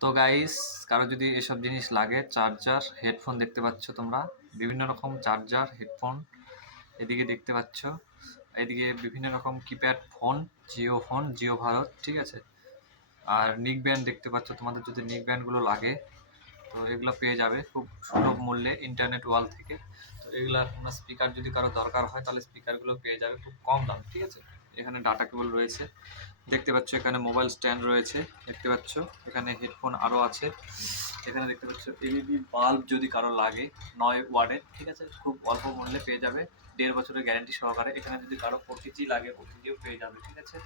তো গাইস, কারো যদি এসব জিনিস লাগে, চার্জার, হেডফোন দেখতে পাচ্ছ তোমরা, বিভিন্ন রকম চার্জার, হেডফোন এদিকে দেখতে পাচ্ছ, এদিকে বিভিন্ন রকম keypad phone, phone, Jio Bharat, ঠিক আছে। আর নিক ব্যান্ড দেখতে পাচ্ছ, তোমাদের যদি নিক ব্যান্ডগুলো লাগে তো এগুলো পেয়ে যাবে খুব সুলভ মূল্যে ইন্টারনেট ওয়াল থেকে। তো এগুলা তোমরা স্পিকার যদি কারো দরকার হয় তাহলে স্পিকারগুলো পেয়ে যাবে খুব কম দাম, ঠিক আছে। এখানে ডাটা কেবল রয়েছে দেখতে পাচ্ছ, এখানে মোবাইল স্ট্যান্ড রয়েছে দেখতে পাচ্ছ, এখানে হেডফোন আরও আছে। এখানে দেখতে পাচ্ছ এলইডি বাল্ব যদি কারো লাগে 9 ওয়াটের, ঠিক আছে, খুব অল্প মূল্যে পেয়ে যাবে, 1.5 বছরের গ্যারান্টি সহকারে। এখানে যদি কারো ওটিজি লাগে ওটিজিও পেয়ে যাবে, ঠিক আছে।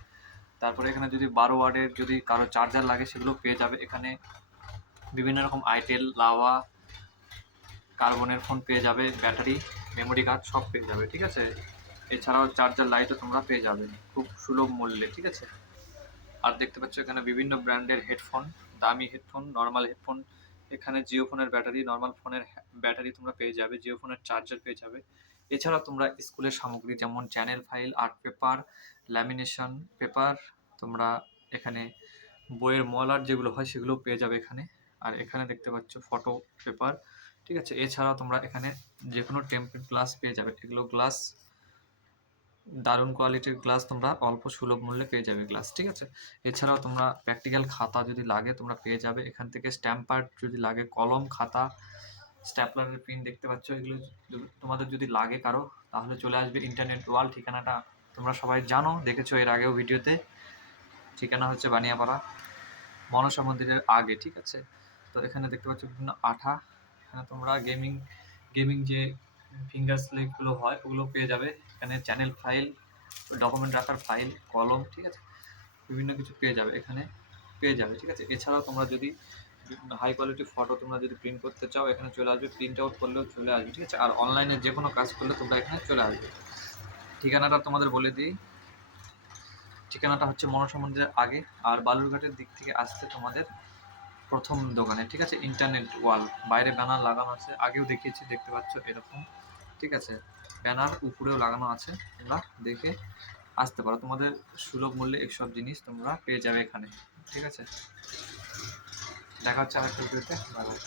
তারপরে এখানে যদি 12 ওয়াটের যদি কারো চার্জার লাগে সেগুলো পেয়ে যাবে। এখানে বিভিন্ন রকম আইটেল, লাভা, কার্বনের ফোন পেয়ে যাবে, ব্যাটারি, মেমোরি কার্ড সব পেয়ে যাবে, ঠিক আছে। এছাড়াও চার্জার লাইটও তোমরা পেয়ে যাবে খুব সুলভ মূল্যে, ঠিক আছে। আর দেখতে পাচ্ছ এখানে বিভিন্ন ব্র্যান্ডের হেডফোন, দামি হেডফোন, নর্মাল হেডফোন। এখানে জিও ফোনের ব্যাটারি, নর্মাল ফোনের ব্যাটারি তোমরা পেয়ে যাবে, জিও ফোনের চার্জার পেয়ে যাবে। এছাড়া তোমরা স্কুলের সামগ্রী যেমন channel file, art paper, lamination paper, তোমরা এখানে বইয়ের মল আর্ট যেগুলো হয় সেগুলো পেয়ে যাবে এখানে। আর এখানে দেখতে পাচ্ছ ফটো পেপার, ঠিক আছে। এছাড়াও তোমরা এখানে যে কোনো টেম্পারড গ্লাস পেয়ে যাবে, এগুলো গ্লাস দারুণ কোয়ালিটির গ্লাস, তোমরা অল্প সুলভ মূল্যে পেয়ে যাবে গ্লাস, ঠিক আছে। এছাড়াও তোমরা প্র্যাকটিক্যাল খাতা যদি লাগে তোমরা পেয়ে যাবে এখান থেকে, স্ট্যাম্পার যদি লাগে, কলম, খাতা, স্ট্যাপলারের পিন দেখতে পাচ্ছ, এগুলো তোমাদের যদি লাগে কারো তাহলে চলে আসবে ইন্টারনেট ওয়াল। ঠিকানাটা তোমরা সবাই জানো, দেখেছো এর আগেও ভিডিওতে। ঠিকানা হচ্ছে বানিয়াপাড়া মনসা মন্দিরের আগে, ঠিক আছে। তো এখানে দেখতে পাচ্ছ বিভিন্ন আঠা, এখানে তোমরা গেমিং যে ফিঙ্গার স্লিপগুলো হয় ওগুলো পেয়ে যাবে। এখানে চ্যানেল ফাইল, ডকুমেন্ট রাখার ফাইল, কলম, ঠিক আছে, বিভিন্ন কিছু পেয়ে যাবে এখানে, পেয়ে যাবে, ঠিক আছে। এছাড়াও তোমরা যদি হাই কোয়ালিটি ফটো তোমরা যদি প্রিন্ট করতে চাও এখানে চলে আসবে, প্রিন্ট আউট করলেও চলে আসবে, ঠিক আছে। আর অনলাইনে যে কোনো কাজ করলে তোমরা এখানে চলে আসবে। ঠিকানাটা তোমাদের বলে দিই, ঠিকানাটা হচ্ছে মনসা মন্দিরের আগে, আর বালুরঘাটের দিক থেকে আসতে তোমাদের প্রথম দোকানে, ঠিক আছে। ইন্টারনেট ওয়াল, বাইরে ব্যানার লাগানো আছে, আগেও দেখিয়েছি, দেখতে পাচ্ছ এরকম, ঠিক আছে। ব্যানার উপরেও লাগানো আছে, তোমরা দেখে আসতে পারো, তোমাদের সুলভ মূল্যে এইসব জিনিস তোমরা পেয়ে যাবে এখানে, ঠিক আছে। দেখা হচ্ছে আরেকটা ভিডিওতে, বাই বাই।